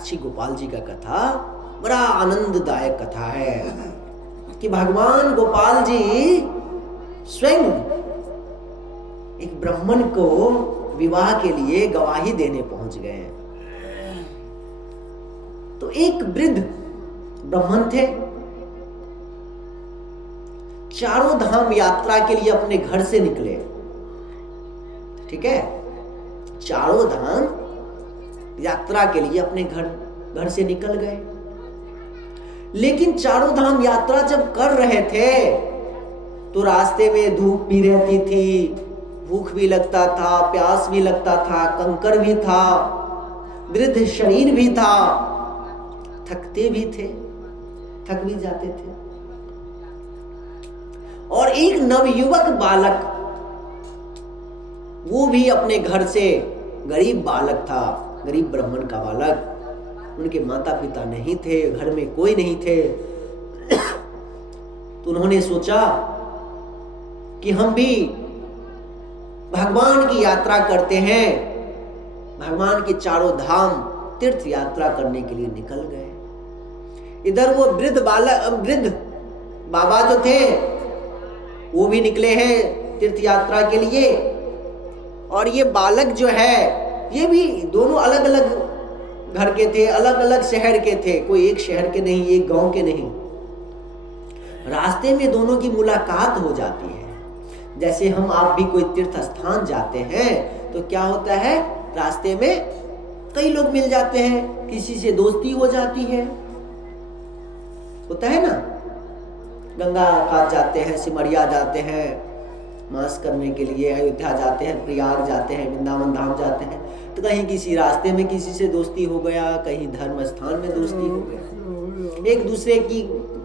साक्षी गोपाल जी का कथा बड़ा आनंददायक कथा है कि भगवान गोपाल जी स्वयं एक ब्राह्मण को विवाह के लिए गवाही देने पहुंच गए हैं। तो एक वृद्ध ब्राह्मण थे, चारों धाम यात्रा के लिए अपने घर से निकले। ठीक है, चारों धाम यात्रा के लिए अपने घर से निकल गए। लेकिन चारों धाम यात्रा जब कर रहे थे तो रास्ते में धूप भी रहती थी, भूख भी लगता था, प्यास भी लगता था, कंकर भी था, वृद्ध शरीर भी था, थकते भी थे, थक भी जाते थे। और एक नवयुवक बालक, वो भी अपने घर से, गरीब बालक था, गरीब ब्राह्मण का बालक, उनके माता पिता नहीं थे, घर में कोई नहीं थे। तो उन्होंने सोचा कि हम भी भगवान की यात्रा करते हैं। भगवान के चारों धाम तीर्थ यात्रा करने के लिए निकल गए। इधर वो वृद्ध बाबा जो थे वो भी निकले हैं तीर्थ यात्रा के लिए, और ये बालक जो है ये भी दोनों अलग अलग घर के थे, अलग अलग शहर के थे, कोई एक शहर के नहीं, एक गांव के नहीं। रास्ते में दोनों की मुलाकात हो जाती है। जैसे हम आप भी कोई तीर्थ स्थान जाते हैं तो क्या होता है, रास्ते में कई लोग मिल जाते हैं, किसी से दोस्ती हो जाती है, होता है ना। गंगा घाट जाते हैं, सिमरिया जाते हैं मास करने के लिए, अयोध्या जाते हैं, प्रयाग जाते हैं, वृंदावन धाम जाते हैं, तो कहीं किसी रास्ते में किसी से दोस्ती हो गया, कहीं धर्म स्थान में दोस्ती हो गया,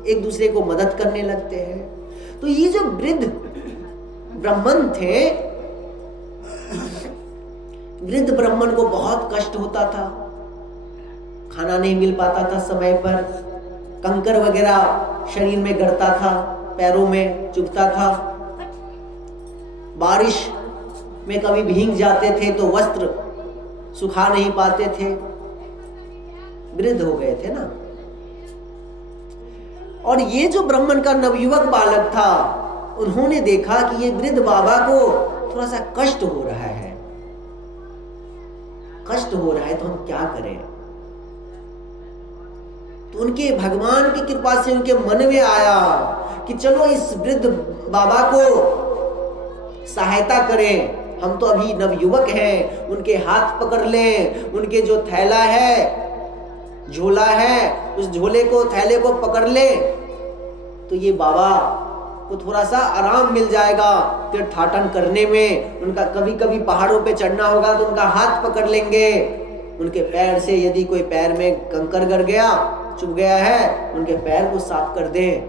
एक दूसरे को मदद करने लगते हैं। तो ये जो वृद्ध ब्राह्मण थे, वृद्ध ब्राह्मण को बहुत कष्ट होता था, खाना नहीं मिल पाता था समय पर, कंकर वगैरह शरीर में गड़ता था, पैरों में चुभता था, बारिश में कभी भीग जाते थे तो वस्त्र सुखा नहीं पाते थे, वृद्ध हो गए थे ना। और ये जो ब्राह्मण का नवयुवक बालक था, उन्होंने देखा कि ये वृद्ध बाबा को थोड़ा सा कष्ट हो रहा है, तो हम क्या करें। तो उनके भगवान की कृपा से उनके मन में आया कि चलो इस वृद्ध बाबा को सहायता करें। हम तो अभी नवयुवक हैं, उनके हाथ पकड़ लें, उनके जो थैला है, झोला है, उस थैले को पकड़ ले तो ये बाबा को थोड़ा सा आराम मिल जाएगा तीर्थाटन करने में। उनका कभी कभी पहाड़ों पे चढ़ना होगा तो उनका हाथ पकड़ लेंगे, उनके पैर से यदि कोई पैर में कंकर गड़ गया, चुभ गया है, उनके पैर को साफ कर दें।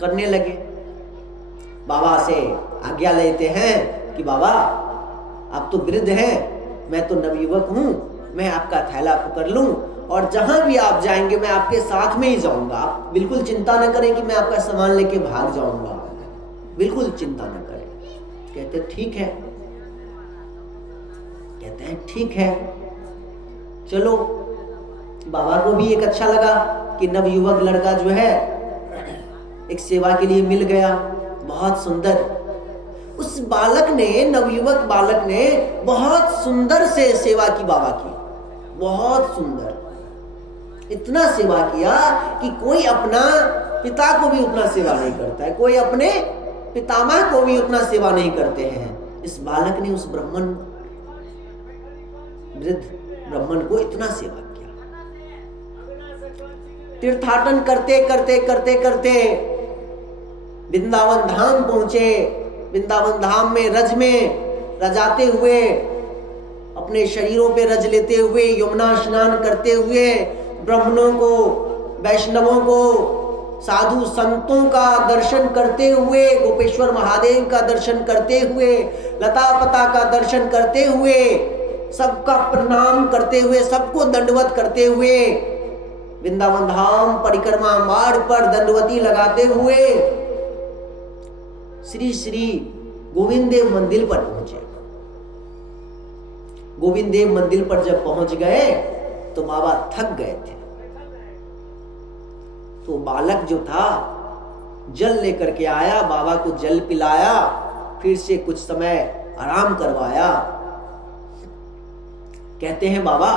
करने लगे, बाबा से आज्ञा लेते हैं कि बाबा आप तो वृद्ध हैं, मैं तो नवयुवक हूं, मैं आपका थैला पकड़ लूं और जहां भी आप जाएंगे मैं आपके साथ में ही जाऊंगा। आप बिल्कुल चिंता न करें कि मैं आपका सामान लेके भाग जाऊंगा, बिल्कुल चिंता न करें। कहते ठीक है, कहते हैं ठीक है। चलो, बाबा को भी एक अच्छा लगा कि नवयुवक लड़का जो है एक सेवा के लिए मिल गया, बहुत सुंदर। उस बालक ने, नवयुवक बालक ने बहुत सुंदर से सेवा की बाबा की, बहुत सुंदर, इतना सेवा किया कि कोई अपना पिता को भी उतना सेवा नहीं करता है, कोई अपने पितामह को भी उतना सेवा नहीं करते हैं। इस बालक ने उस वृद्ध ब्राह्मण को इतना सेवा किया। तीर्थाटन करते करते करते करते वृंदावन धाम पहुंचे। वृंदावन धाम में रज में रजाते हुए, अपने शरीरों पे रज लेते हुए, यमुना स्नान करते हुए, ब्राह्मणों को, वैष्णवों को, साधु संतों का दर्शन करते हुए, गोपेश्वर महादेव का दर्शन करते हुए, लता पता का दर्शन करते हुए, सबका प्रणाम करते हुए, सबको दंडवत करते हुए, वृंदावन धाम परिक्रमा मार्ग पर दंडवती लगाते हुए श्री श्री गोविंद देव मंदिर पर पहुंचे। गोविंद देव मंदिर पर जब पहुंच गए तो बाबा थक गए थे। तो बालक जो था जल लेकर के आया, बाबा को जल पिलाया, फिर से कुछ समय आराम करवाया। कहते हैं बाबा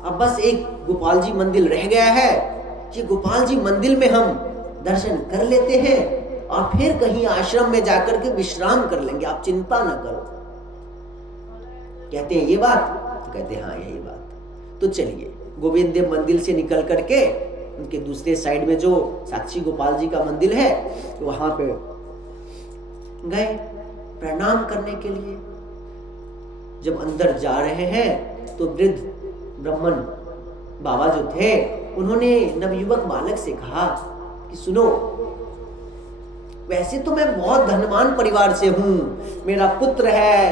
अब बस एक गोपाल जी मंदिर रह गया है, ये गोपाल जी मंदिर में हम दर्शन कर लेते हैं और फिर कहीं आश्रम में जाकर के विश्राम कर लेंगे, आप चिंता न करो। कहते हैं ये बात? तो कहते हैं हाँ यही बात। तो चलिए गोविंद देव मंदिर से निकल करके उनके दूसरे साइड में जो साक्षी गोपाल जी का मंदिर है वहां पे गए प्रणाम करने के लिए। जब अंदर जा रहे हैं तो वृद्ध ब्राह्मण बाबा जो थे उन्होंने नवयुवक बालक से कहा कि सुनो, वैसे तो मैं बहुत धनवान परिवार से हूं, मेरा पुत्र है,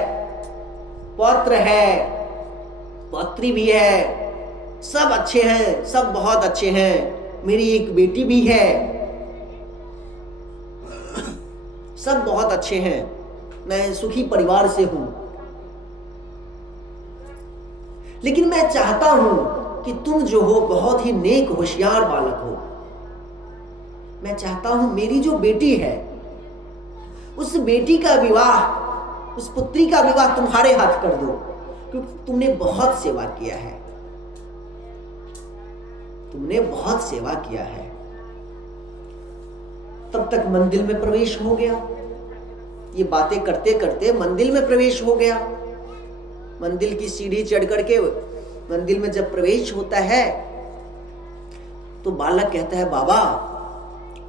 पौत्र है, पौत्री भी है, सब अच्छे हैं, सब बहुत अच्छे हैं, मेरी एक बेटी भी है, सब बहुत अच्छे हैं, मैं सुखी परिवार से हूं। लेकिन मैं चाहता हूं कि तुम जो हो बहुत ही नेक होशियार बालक हो। मैं चाहता हूं मेरी जो बेटी है उस बेटी का विवाह, उस पुत्री का विवाह तुम्हारे हाथ कर दो, क्योंकि तुमने बहुत सेवा किया है, तुमने बहुत सेवा किया है। तब तक मंदिर में प्रवेश हो गया। ये बातें करते करते मंदिर में प्रवेश हो गया। मंदिर की सीढ़ी चढ़ करके मंदिर में जब प्रवेश होता है तो बालक कहता है बाबा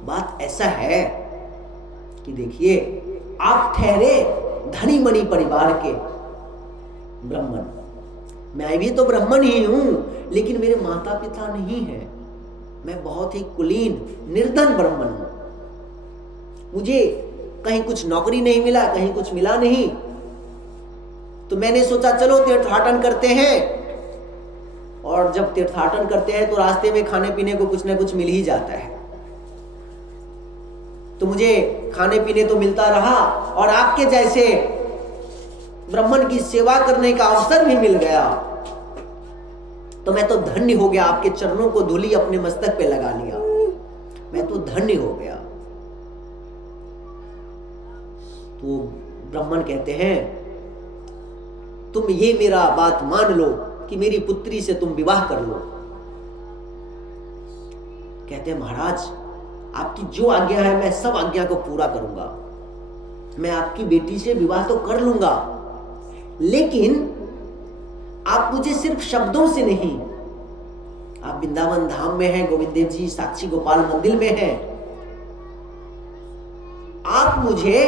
बात ऐसा है कि देखिए आप ठहरे धनी मनी परिवार के ब्राह्मण, मैं भी तो ब्राह्मण ही हूं, लेकिन मेरे माता पिता नहीं है, मैं बहुत ही कुलीन निर्धन ब्राह्मण हूं, मुझे कहीं कुछ नौकरी नहीं मिला, कहीं कुछ मिला नहीं, तो मैंने सोचा चलो तीर्थाटन करते हैं। और जब तीर्थाटन करते हैं तो रास्ते में खाने पीने को कुछ ना कुछ मिल ही जाता है, तो मुझे खाने पीने तो मिलता रहा और आपके जैसे ब्राह्मण की सेवा करने का अवसर भी मिल गया, तो मैं तो धन्य हो गया, आपके चरणों को धूली अपने मस्तक पे लगा लिया, मैं तो धन्य हो गया। तो ब्राह्मण कहते हैं तुम ये मेरा बात मान लो कि मेरी पुत्री से तुम विवाह कर लो। कहते हैं महाराज आपकी जो आज्ञा है मैं सब आज्ञा को पूरा करूंगा, मैं आपकी बेटी से विवाह तो कर लूंगा, लेकिन आप मुझे सिर्फ शब्दों से नहीं, आप वृंदावन धाम में हैं, गोविंद देव जी साक्षी गोपाल मंदिर में हैं, आप मुझे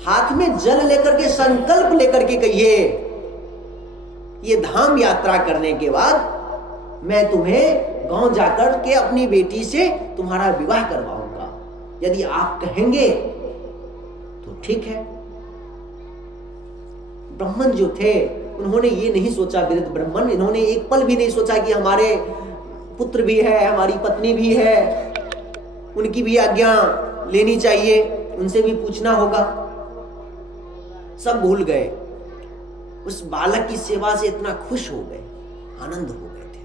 हाथ में जल लेकर के संकल्प लेकर के कहिए ये धाम यात्रा करने के बाद मैं तुम्हें गांव जाकर के अपनी बेटी से तुम्हारा विवाह करवाऊंगा, यदि आप कहेंगे तो ठीक है। ब्राह्मण जो थे उन्होंने ये नहीं सोचा, वृद्ध ब्राह्मण, इन्होंने एक पल भी नहीं सोचा कि हमारे पुत्र भी है, हमारी पत्नी भी है, उनकी भी आज्ञा लेनी चाहिए, उनसे भी पूछना होगा। सब भूल गए, उस बालक की सेवा से इतना खुश हो गए, आनंद हो गए थे।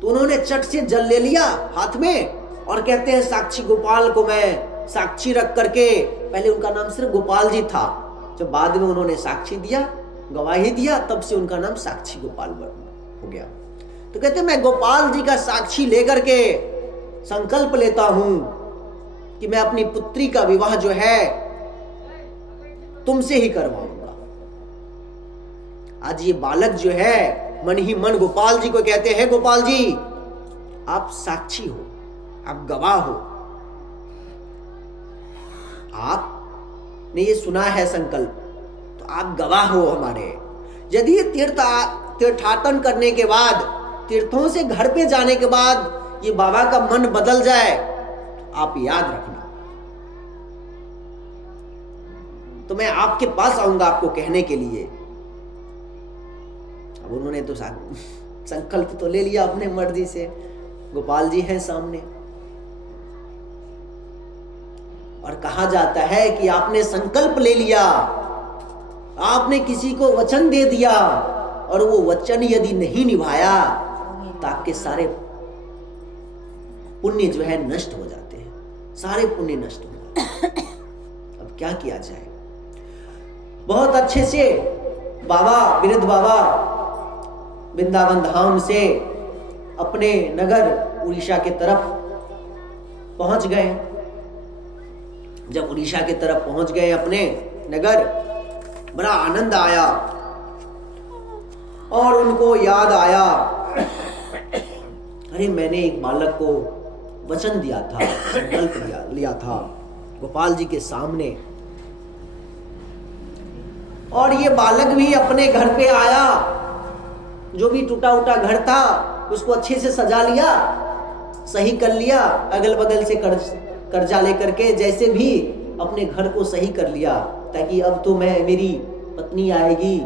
तो उन्होंने चट से जल ले लिया हाथ में और कहते हैं साक्षी गोपाल को मैं साक्षी रख करके, पहले उनका नाम सिर्फ गोपाल जी था, जब बाद में उन्होंने साक्षी दिया, गवाही दिया, तब से उनका नाम साक्षी गोपाल हो गया। तो कहते हैं मैं गोपाल जी का साक्षी लेकर के संकल्प लेता हूं कि मैं अपनी पुत्री का विवाह जो है तुमसे ही करवाऊंगा। आज ये बालक जो है मन ही मन गोपाल जी को कहते हैं गोपाल जी आप साक्षी हो, आप गवाह हो, आपने ये सुना है संकल्प, तो आप गवाह हो हमारे। यदि तीर्थाटन करने के बाद, तीर्थों से घर पे जाने के बाद ये बाबा का मन बदल जाए तो आप याद रखना, तो मैं आपके पास आऊंगा आपको कहने के लिए। अब उन्होंने तो संकल्प तो ले लिया अपने मर्जी से, गोपाल जी हैं सामने, और कहा जाता है कि आपने संकल्प ले लिया आपने किसी को वचन दे दिया और वो वचन यदि नहीं निभाया तो आपके सारे पुण्य जो है नष्ट हो जाते हैं, सारे पुण्य नष्ट हो जाते हैं। अब क्या किया जाए? बहुत अच्छे से बाबा, वृद्ध बाबा वृंदावन धाम से अपने नगर उड़ीसा के तरफ पहुंच गए। जब उड़ीसा के तरफ पहुंच गए अपने नगर, बड़ा आनंद आया और उनको याद आया, अरे मैंने एक बालक को वचन दिया था, संकल्प लिया था गोपाल जी के सामने, और ये बालक भी अपने घर पे आया। जो भी टूटा उटा घर था उसको अच्छे से सजा लिया, सही कर लिया, अगल बगल से कर्जा लेकर के जैसे भी अपने घर को सही कर लिया, ताकि अब तो मेरी पत्नी आएगी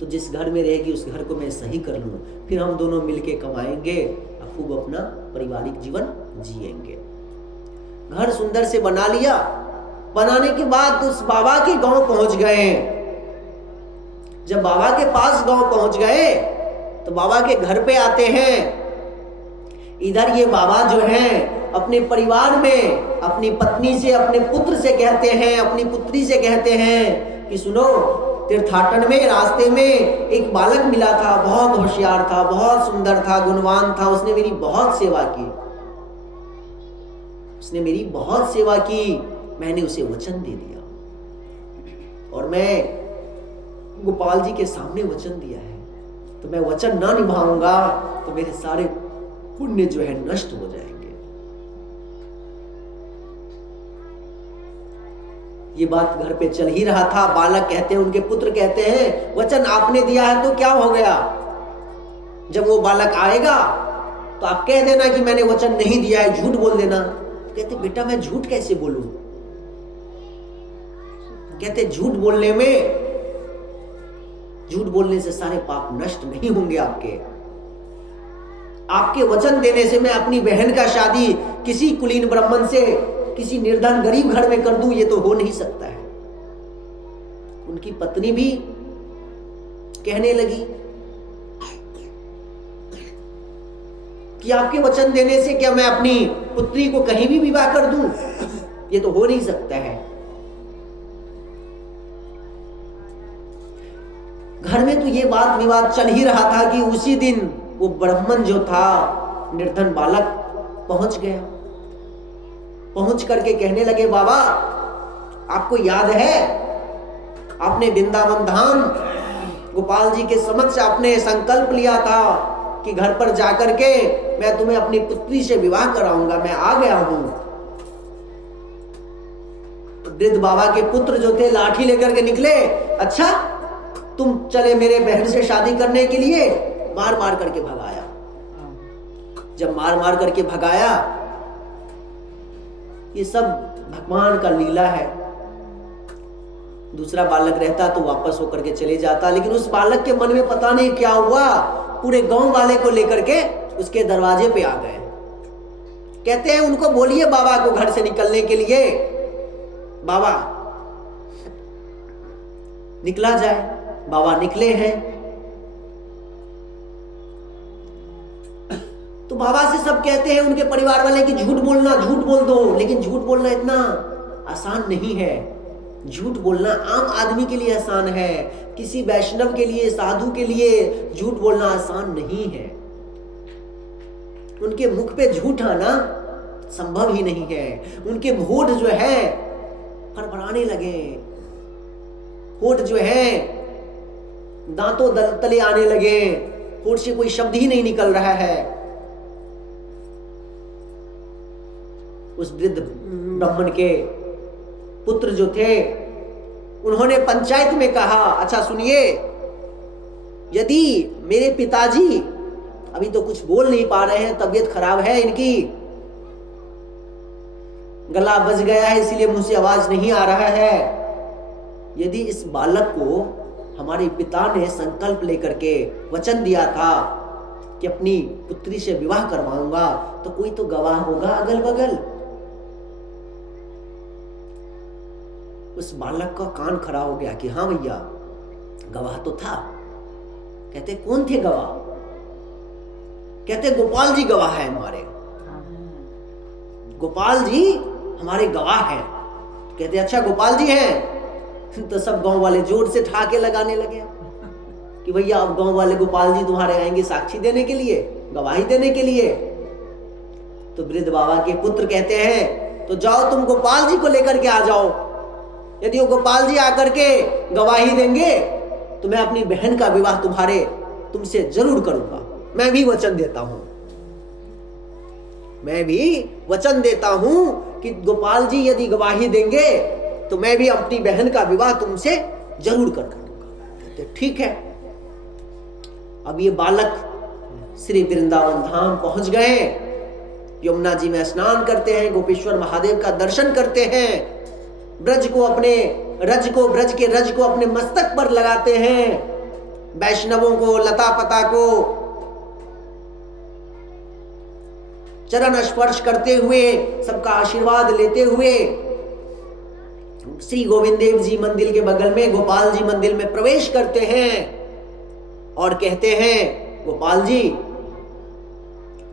तो जिस घर में रहेगी उस घर को मैं सही कर लूं, फिर हम दोनों मिलके कमाएंगे और खूब अपना पारिवारिक जीवन जिएंगे। घर सुंदर से बना लिया। बनाने के बाद उस बाबा के गांव पहुंच गए। जब बाबा के पास गांव पहुंच गए तो बाबा के घर पे आते हैं। इधर ये बाबा जो हैं अपने परिवार में अपनी पत्नी से, अपने पुत्र से कहते हैं, अपनी पुत्री से कहते हैं कि सुनो, तीर्थाटन में रास्ते में एक बालक मिला था, बहुत होशियार था, बहुत सुंदर था, गुणवान था, उसने मेरी बहुत सेवा की, उसने मेरी बहुत सेवा की, मैंने उसे वचन दे दिया और मैं गोपाल जी के सामने वचन दिया है, तो मैं वचन ना निभाऊंगा तो मेरे सारे पुण्य जो है नष्ट हो जाएंगे। ये बात घर पे चल ही रहा था। बालक कहते हैं, उनके पुत्र कहते हैं, वचन आपने दिया है तो क्या हो गया? जब वो बालक आएगा तो आप कह देना कि मैंने वचन नहीं दिया है, झूठ बोल देना। कहते बेटा मैं झूठ कैसे बोलूं? कहते झूठ बोलने से सारे पाप नष्ट नहीं होंगे आपके वचन देने से मैं अपनी बहन का शादी किसी कुलीन ब्राह्मण से, किसी निर्धन गरीब घर में कर दूं, ये तो हो नहीं सकता है। उनकी पत्नी भी कहने लगी कि आपके वचन देने से क्या मैं अपनी पुत्री को कहीं भी विवाह कर दूं? ये तो हो नहीं सकता है। घर में तो ये बात विवाद चल ही रहा था कि उसी दिन वो ब्राह्मण जो था, निर्धन बालक पहुंच गया। पहुंच करके कहने लगे, बाबा आपको याद है आपने वृंदावन धाम गोपाल जी के समक्ष आपने संकल्प लिया था कि घर पर जाकर के मैं तुम्हें अपनी पुत्री से विवाह कराऊंगा, मैं आ गया हूं। वृद्ध बाबा के पुत्र जो थे लाठी लेकर के निकले, अच्छा तुम चले मेरे बहन से शादी करने के लिए? मार मार करके भगाया। जब मार मार करके भगाया, ये सब भगवान का लीला है। दूसरा बालक रहता तो वापस होकर के चले जाता, लेकिन उस बालक के मन में पता नहीं क्या हुआ, पूरे गांव वाले को लेकर के उसके दरवाजे पे आ गए। कहते हैं उनको बोलिए बाबा को घर से निकलने के लिए, बाबा निकला जाए। बाबा निकले हैं तो बाबा से सब कहते हैं उनके परिवार वाले कि झूठ बोलना, झूठ बोल दो, लेकिन झूठ बोलना इतना आसान नहीं है। झूठ बोलना आम आदमी के लिए आसान है, किसी वैष्णव के लिए, साधु के लिए झूठ बोलना आसान नहीं है। उनके मुख पे झूठ आना संभव ही नहीं है। उनके होठ जो है फड़फड़ाने लगे, होठ जो है दांतों तले आने लगे, होठ से कोई शब्द ही नहीं निकल रहा है। उस वृद्ध ब्राह्मण के पुत्र जो थे उन्होंने पंचायत में कहा, अच्छा सुनिए, यदि मेरे पिताजी अभी तो कुछ बोल नहीं पा रहे हैं, तबीयत खराब है इनकी, गला बज गया है इसलिए मुंह से आवाज नहीं आ रहा है, यदि इस बालक को हमारे पिता ने संकल्प लेकर के वचन दिया था कि अपनी पुत्री से विवाह करवाऊंगा, तो कोई तो गवाह होगा अगल बगल। उस बालक का कान खड़ा हो गया कि हाँ भैया, गवाह तो था। कहते कौन थे गवाह? कहते गोपाल जी गवाह है हमारे, गोपाल जी हमारे गवाह हैं। कहते अच्छा गोपाल जी हैं। तो सब गांव वाले जोर से ठहाके लगाने लगे कि भैया अब गांव वाले गोपाल जी तुम्हारे आएंगे साक्षी देने के लिए, गवाही देने के लिए। तो वृद्ध बाबा के पुत्र कहते हैं तो जाओ तुम गोपाल जी को लेकर के आ जाओ, यदि वो गोपाल जी आकर के गवाही देंगे तो मैं अपनी बहन का विवाह तुमसे जरूर करूंगा। मैं भी वचन देता हूं, मैं भी वचन देता हूं कि गोपाल जी यदि गवाही देंगे तो मैं भी अपनी बहन का विवाह तुमसे जरूर कर दूंगा। कहते ठीक है। अब ये बालक श्री वृंदावन धाम पहुंच गए, यमुना जी में स्नान करते हैं, गोपेश्वर महादेव का दर्शन करते हैं, ब्रज के रज को अपने मस्तक पर लगाते हैं, वैष्णवों को, लता पता को चरण स्पर्श करते हुए, सबका आशीर्वाद लेते हुए श्री गोविंद देव जी मंदिर के बगल में गोपाल जी मंदिर में प्रवेश करते हैं और कहते हैं गोपाल जी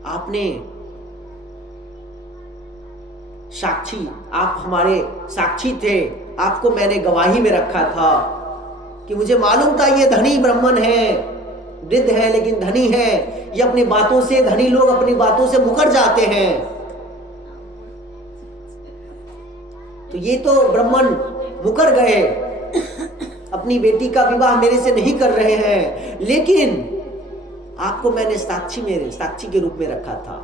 आपने साक्षी, आप हमारे साक्षी थे, आपको मैंने गवाही में रखा था कि मुझे मालूम था ये धनी ब्राह्मण है, वृद्ध है लेकिन धनी है, ये अपनी बातों से, धनी लोग अपनी बातों से मुकर जाते हैं, तो ये तो ब्राह्मण मुकर गए, अपनी बेटी का विवाह मेरे से नहीं कर रहे हैं, लेकिन आपको मैंने साक्षी के रूप में रखा था,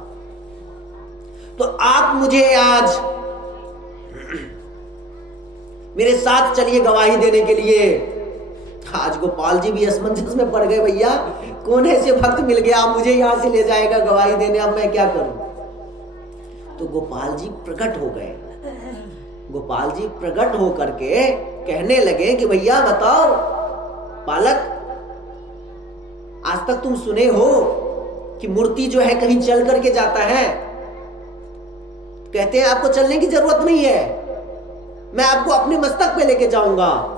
तो आप मुझे आज मेरे साथ चलिए गवाही देने के लिए। आज गोपाल जी भी असमंजस में पड़ गए, भैया कौन ऐसे भक्त मिल गया आप मुझे यहां से ले जाएगा गवाही देने, अब मैं क्या करूं। तो गोपाल जी प्रकट हो गए, गोपाल जी प्रकट होकर के कहने लगे कि भैया बताओ बालक, आज तक तुम सुने हो कि मूर्ति जो है कहीं चल करके जाता है? कहते हैं आपको चलने की जरूरत नहीं है, मैं आपको अपने मस्तक पे लेके जाऊंगा।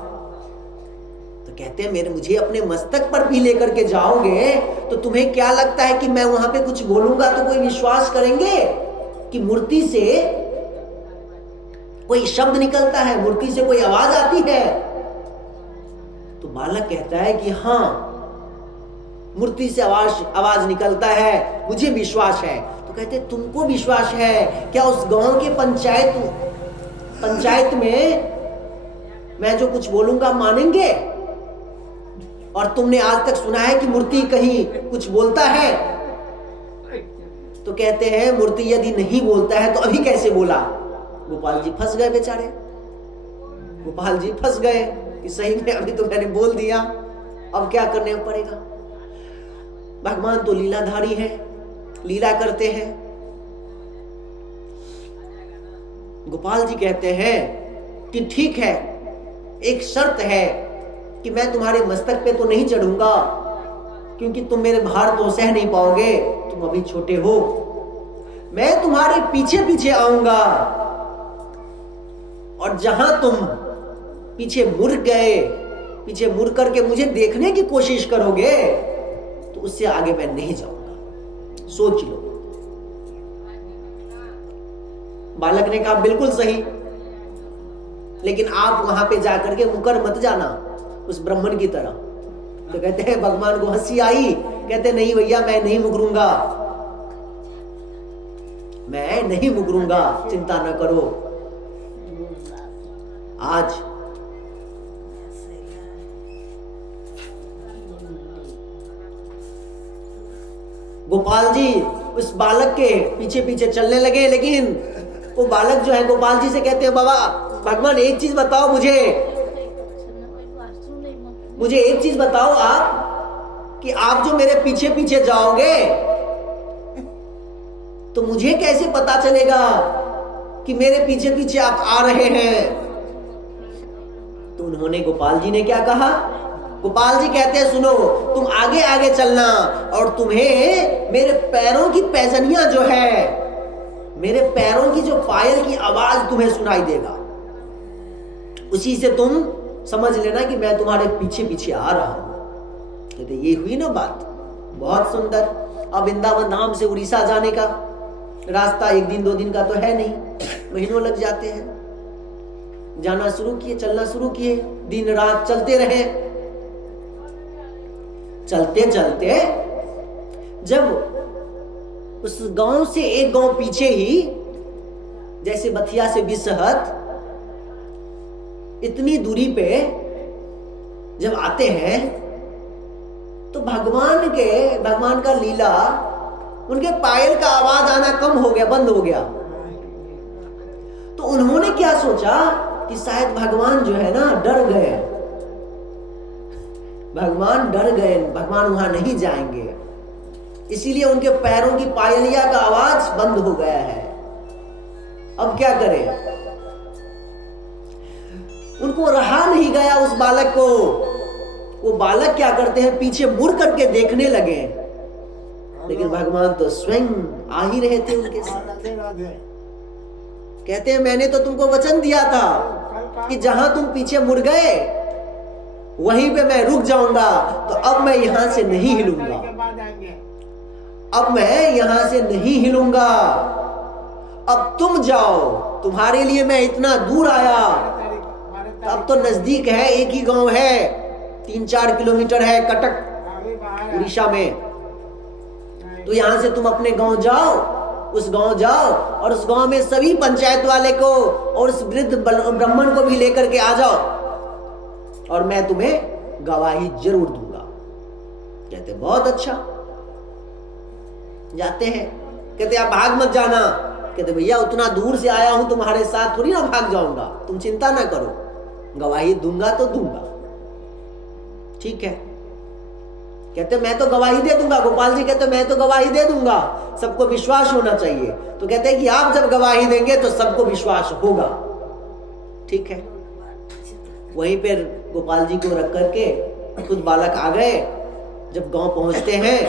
तो कहते हैं मुझे अपने मस्तक पर भी लेकर के जाओगे तो तुम्हें क्या लगता है कि मैं वहां पे कुछ बोलूंगा तो कोई विश्वास करेंगे कि मूर्ति से कोई शब्द निकलता है, मूर्ति से कोई आवाज आती है? तो बालक कहता है कि हाँ मूर्ति से आवाज निकलता है, मुझे विश्वास है। तो कहते तुमको विश्वास है क्या? उस गांव के पंचायत में मैं जो कुछ बोलूंगा मानेंगे? और तुमने आज तक सुना है कि मूर्ति कहीं कुछ बोलता है? तो कहते हैं मूर्ति यदि नहीं बोलता है तो अभी कैसे बोला? गोपाल जी फंस गए बेचारे, गोपाल जी फंस गए कि सही में अभी तो मैंने बोल दिया, अब क्या करने पड़ेगा। भगवान तो लीलाधारी है, लीला करते हैं। गोपाल जी कहते हैं कि ठीक है, एक शर्त है कि मैं तुम्हारे मस्तक पे तो नहीं चढ़ूंगा क्योंकि तुम मेरे भार तो सह नहीं पाओगे, तुम अभी छोटे हो, मैं तुम्हारे पीछे पीछे आऊंगा और जहां तुम पीछे मुड़ करके मुझे देखने की कोशिश करोगे तो उससे आगे मैं नहीं जाऊंगा, सोच लो। बालक ने कहा बिल्कुल सही, लेकिन आप वहां पे जाकर के मुकर मत जाना उस ब्राह्मण की तरह। तो कहते हैं भगवान को हंसी आई, कहते नहीं भैया मैं नहीं मुकरूंगा, मैं नहीं मुकरूंगा, चिंता न करो। आज गोपाल जी उस बालक के पीछे पीछे चलने लगे, लेकिन वो बालक जो है गोपाल जी से कहते हैं बाबा भगवान एक चीज बताओ, मुझे एक चीज बताओ आप कि आप जो मेरे पीछे पीछे जाओगे तो मुझे कैसे पता चलेगा कि मेरे पीछे पीछे आप आ रहे हैं। तो उन्होंने, गोपाल जी ने क्या कहा? गोपाल जी कहते हैं सुनो, तुम आगे आगे चलना और तुम्हें मेरे पैरों की पैजनियां जो है, मेरे पैरों की जो पायल की आवाज तुम्हें सुनाई देगा, उसी से तुम समझ लेना कि मैं तुम्हारे पीछे पीछे आ रहा हूं। कहते ये हुई ना बात, बहुत सुंदर। अब वृंदावन धाम से उड़ीसा जाने का रास्ता 1 दिन 2 दिन का तो है नहीं, महीनों लग जाते हैं। जाना शुरू किए, चलना शुरू किए, दिन रात चलते रहे। चलते चलते जब उस गांव से एक गांव पीछे ही, जैसे बथिया से बिसहत, इतनी दूरी पे जब आते हैं तो भगवान का लीला, उनके पायल का आवाज आना कम हो गया, बंद हो गया। तो उन्होंने क्या सोचा कि शायद भगवान जो है ना डर गए, भगवान वहां नहीं जाएंगे, इसीलिए उनके पैरों की पायलिया का आवाज बंद हो गया है। अब क्या करें? उनको रहा नहीं गया उस बालक को। वो बालक क्या करते हैं, पीछे मुड़ करके देखने लगे, लेकिन भगवान तो स्वयं आ ही रहे थे उनके साथ। कहते हैं मैंने तो तुमको वचन दिया था कि जहां तुम पीछे मुड़ गए वहीं पे मैं रुक जाऊंगा, तो अब मैं यहां से नहीं हिलूंगा, अब मैं यहां से नहीं हिलूंगा, अब तुम जाओ, तुम्हारे लिए मैं इतना दूर आया। अब तो नजदीक है, एक ही गांव है, 3-4 किलोमीटर है कटक उड़ीसा में, तो यहां से तुम अपने गांव जाओ, उस गांव जाओ और उस गांव में सभी पंचायत वाले को और उस वृद्ध ब्राह्मण को भी लेकर के आ जाओ और मैं तुम्हें गवाही जरूर दूंगा। कहते बहुत अच्छा। जाते हैं, कहते आप भाग मत जाना। कहते भैया उतना दूर से आया हूं, तुम्हारे साथ थोड़ी ना भाग जाऊंगा, तुम चिंता ना करो, गवाही दूंगा तो दूंगा। ठीक है। कहते मैं तो गवाही दे दूंगा। गोपाल जी कहते मैं तो गवाही दे दूंगा, सबको विश्वास होना चाहिए। तो कहते हैं कि आप जब गवाही देंगे तो सबको विश्वास होगा। ठीक है। वहीं पर गोपाल जी को रख करके खुद बालक आ गए। जब गांव पहुंचते हैं,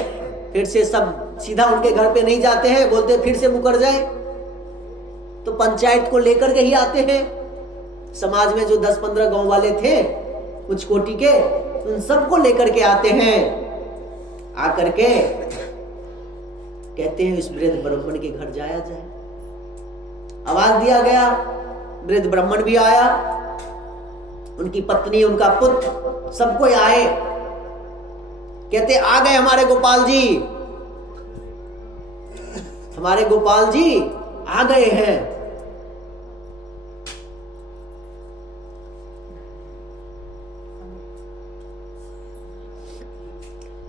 फिर से सब सीधा उनके घर पे नहीं जाते हैं, बोलते फिर से मुकर जाए, तो पंचायत को लेकर के ही आते हैं। समाज में जो 10-15 गांव वाले थे कुछ कोटि के, उन सबको लेकर के आते हैं। आकर के कहते हैं इस वृद्ध ब्राह्मण के घर जाया जाए। आवाज दिया गया, वृद्ध ब्राह्मण भी आया, उनकी पत्नी, उनका पुत्र, सब कोई आए। कहते आ गए हमारे गोपाल जी, हमारे गोपाल जी आ गए हैं।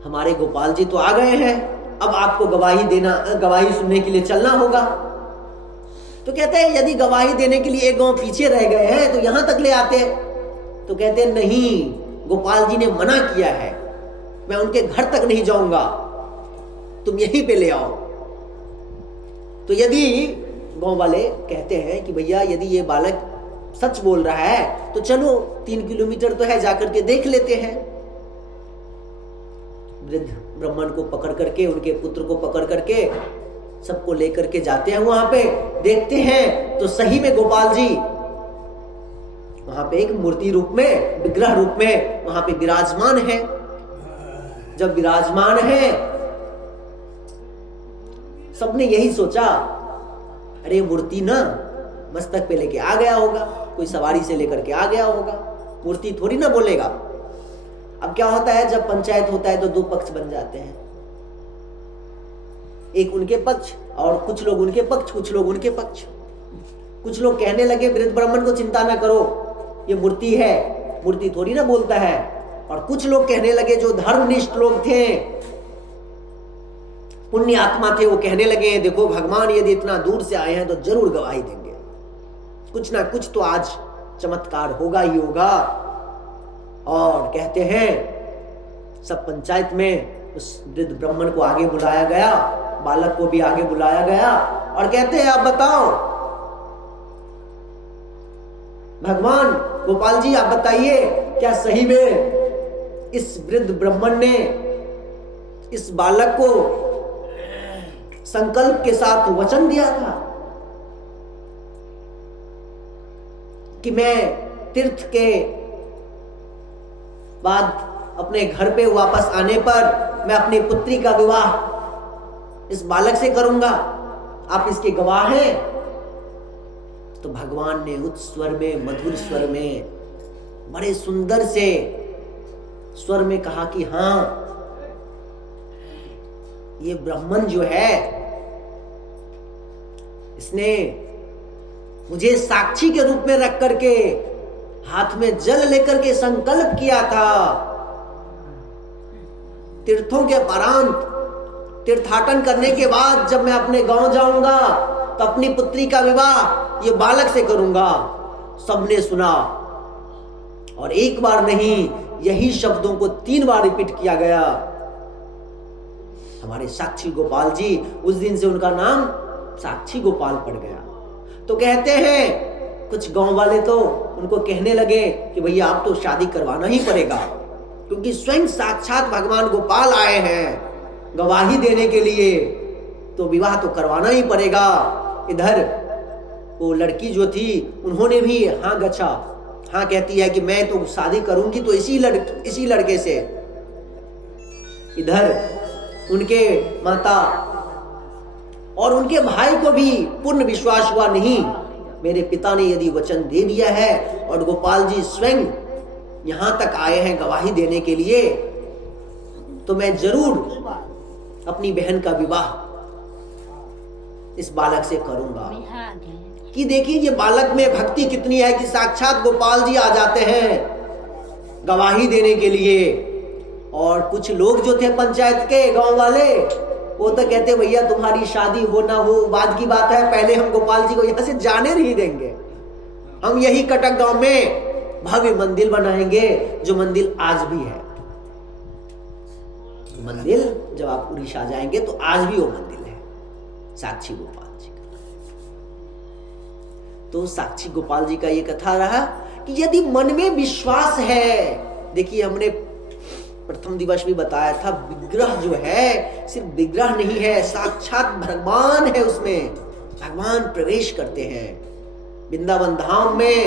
हमारे गोपाल जी तो आ गए हैं, अब आपको गवाही सुनने के लिए चलना होगा। तो कहते हैं यदि गवाही देने के लिए एक गांव पीछे रह गए हैं तो यहां तक ले आते। तो कहते हैं नहीं, गोपाल जी ने मना किया है, मैं उनके घर तक नहीं जाऊंगा, तुम यहीं पे ले आओ। तो यदि गांव वाले कहते हैं कि भैया यदि ये बालक सच बोल रहा है तो चलो 3 किलोमीटर तो है, जाकर के देख लेते हैं। वृद्ध ब्राह्मण को पकड़ करके, उनके पुत्र को पकड़ करके सबको लेकर के जाते हैं वहां पे। देखते हैं तो सही में गोपाल जी वहां पे एक मूर्ति रूप में, विग्रह रूप में वहां पे विराजमान है। जब विराजमान है, सबने यही सोचा अरे मूर्ति ना मस्तक पे लेके आ गया होगा, कोई सवारी से लेकर के आ गया होगा, मूर्ति थोड़ी ना बोलेगा। अब क्या होता है, जब पंचायत होता है तो 2 पक्ष बन जाते हैं, एक उनके पक्ष और कुछ लोग उनके पक्ष, कुछ लोग उनके पक्ष। कुछ लोग कहने लगे वृद्ध ब्राह्मण को चिंता ना करो, ये मूर्ति है, मूर्ति थोड़ी ना बोलता है। और कुछ लोग कहने लगे, जो धर्मनिष्ठ लोग थे, पुण्य आत्मा थे, वो कहने लगे देखो भगवान यदि इतना दूर से आए हैं तो जरूर गवाही देंगे, कुछ ना कुछ तो आज चमत्कार होगा ही होगा। और कहते हैं सब पंचायत में उस वृद्ध ब्राह्मण को आगे बुलाया गया, बालक को भी आगे बुलाया गया और कहते हैं आप बताओ भगवान गोपाल जी, आप बताइए क्या सही में इस वृद्ध ब्राह्मण ने इस बालक को संकल्प के साथ वचन दिया था कि मैं तीर्थ के बाद अपने घर पे वापस आने पर मैं अपनी पुत्री का विवाह इस बालक से करूंगा, आप इसके गवाह हैं। तो भगवान ने उच्च स्वर में, मधुर स्वर में, बड़े सुंदर से स्वर में कहा कि हां, ये ब्राह्मण जो है इसने मुझे साक्षी के रूप में रख करके हाथ में जल लेकर के संकल्प किया था, तीर्थों के परांत तीर्थाटन करने के बाद जब मैं अपने गांव जाऊंगा तो अपनी पुत्री का विवाह ये बालक से करूंगा। सबने सुना और एक बार नहीं, यही शब्दों को 3 बार रिपीट किया गया। हमारे साक्षी गोपाल जी, उस दिन से उनका नाम साक्षी गोपाल पड़ गया। तो कहते हैं कुछ गांव वाले तो उनको कहने लगे कि भैया आप तो शादी करवाना ही पड़ेगा, क्योंकि स्वयं साक्षात भगवान गोपाल आए हैं गवाही देने के लिए, तो विवाह तो करवाना ही पड़ेगा। इधर वो लड़की जो थी उन्होंने भी हाँ गच्छा, हाँ कहती है कि मैं तो शादी करूंगी तो इसी लड़के से। इधर उनके माता और उनके भाई को भी पूर्ण विश्वास हुआ, नहीं, मेरे पिता ने यदि वचन दे दिया है और गोपाल जी स्वयं यहां तक आए हैं गवाही देने के लिए, तो मैं जरूर अपनी बहन का विवाह इस बालक से करूंगा। कि देखिए ये बालक में भक्ति कितनी है कि साक्षात गोपाल जी आ जाते हैं गवाही देने के लिए। और कुछ लोग जो थे पंचायत के गांव वाले, वो तो कहते भैया तुम्हारी शादी हो ना हो बाद की बात है, पहले हम गोपाल जी को यहां से जाने नहीं देंगे, हम यही कटक गांव में भव्य मंदिर बनाएंगे, जो मंदिर आज भी है। मंदिर जब आप उड़ीसा जाएंगे तो आज भी वो मंदिर है साक्षी गोपाल जी का। तो साक्षी गोपाल जी का ये कथा रहा कि यदि मन में विश्वास है, देखिए हमने प्रथम दिवस भी बताया था, विग्रह जो है सिर्फ विग्रह नहीं है, साक्षात भगवान है, उसमें भगवान प्रवेश करते हैं। वृंदावन धाम में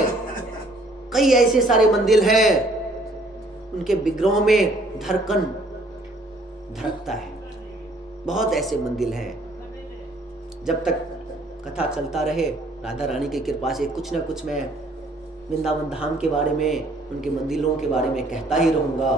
कई ऐसे सारे मंदिर हैं, उनके विग्रहों में धड़कन धड़कता है, बहुत ऐसे मंदिर हैं। जब तक कथा चलता रहे राधा रानी की कृपा से कुछ ना कुछ मैं वृंदावन धाम के बारे में, उनके मंदिरों के बारे में कहता ही रहूंगा।